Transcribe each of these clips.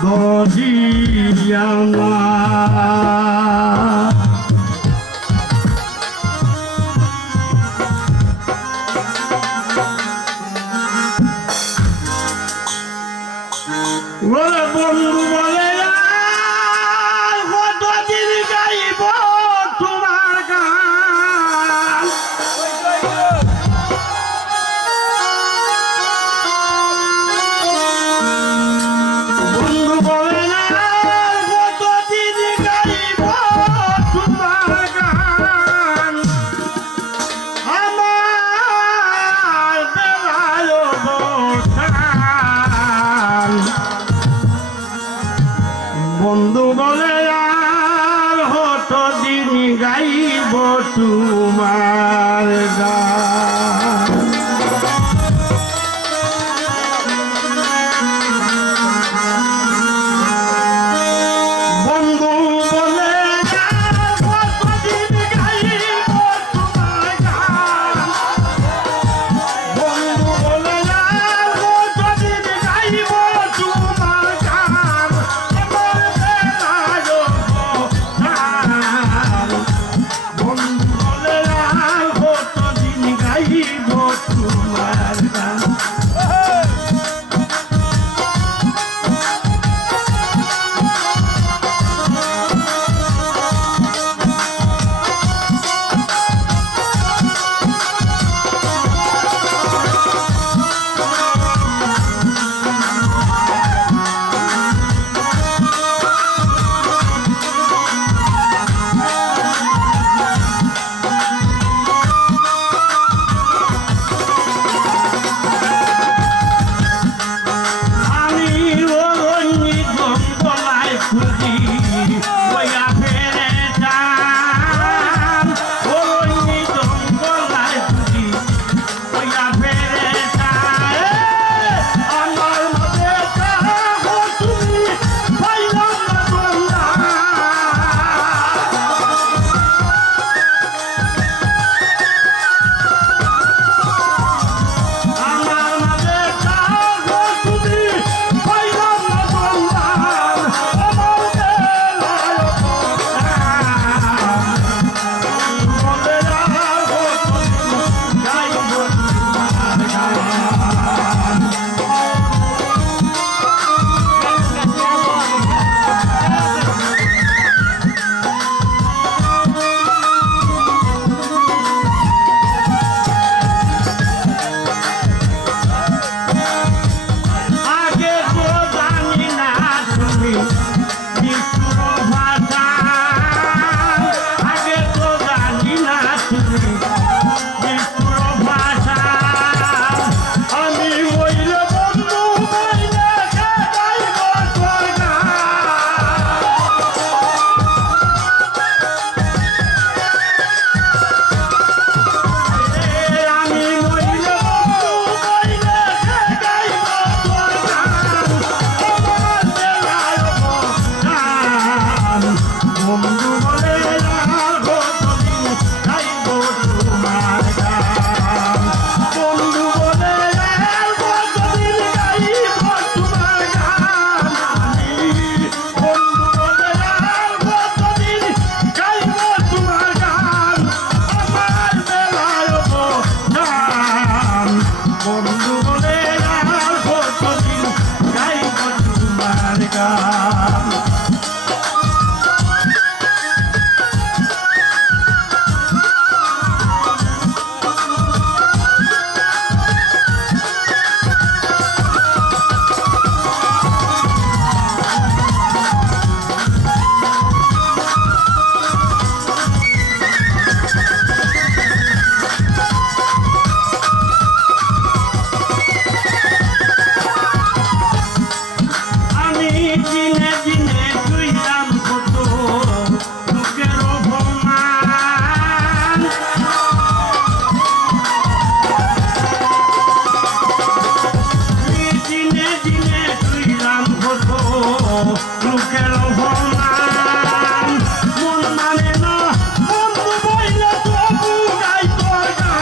দরদি আমার ওরে বন্ধু বলে আর কতদিন গাইব তোমার গান বন্ধু বলে না কতদিন গাইব তোমার গান আমার বেলায় বসান বন্ধু বলে আর কতদিন গাইব তোমার গান বন্ধু বলে আর কতদিন গাইব তোমার গান বন্ধু বলে আর কতদিন গাইব তোমার গান আমার বেলায় বসান বন্ধু বলে আর কতদিন গাইব তোমার গান আমি ওরঙ্গি জঙ্গলায় খুঁজি ওয়া ফেরে যান ওরঙ্গি জঙ্গলায় খুঁজি ওয়া ফেরে যান আমার মধ্যে কাহো তুমি পাইলাম না সন্ধান আমার মাঝে কাহো তুমি পাইলাম না সন্ধান আমার বেলায় বলে রাখো তুমি গাইব তোমার গান আগে তো জানি না তুমি বিষ্ণুর ভাষা আগে তো জানি না তুমি বিষ্ণুর ভাষা আমি হইলে বন্ধু হইলে গাইব তোর গান আমি মইলে বন্ধু হইলে গাইব তোর গান আমার বেলায় বসান বন্ধু বলে আর কতদিন গাইব তোমার গান বন্ধু বলে আর কতদিন গাইব তোমার গান আমি বন্ধু বলে আর কতদিন গাইব তোমার গান আমার বেলায় বসান বন্ধু বলে আর কতদিন গাইব তোমার গান আমি দিনে দিনে তুইলাম কত লোকের অপমান আমি দিনে দিনে তুইলাম কত লোকের অপমান মন মানে না বন্ধু বইলে তবু গাই তোর গান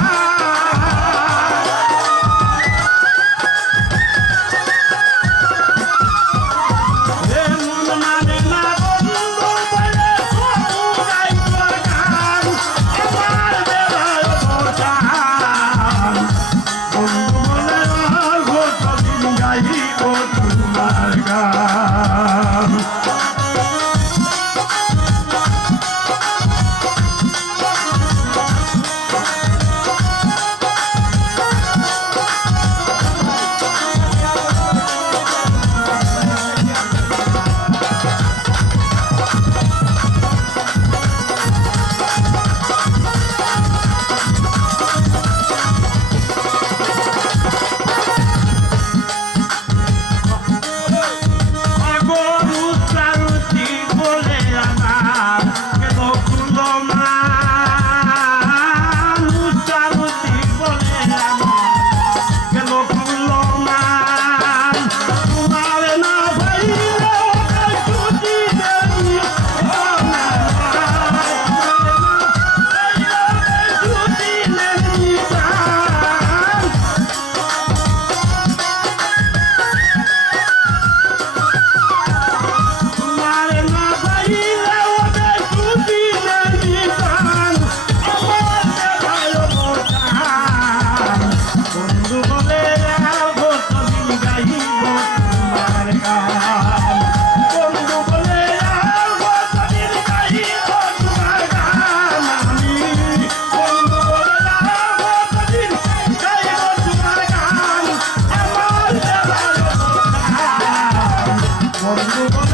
বন্ধু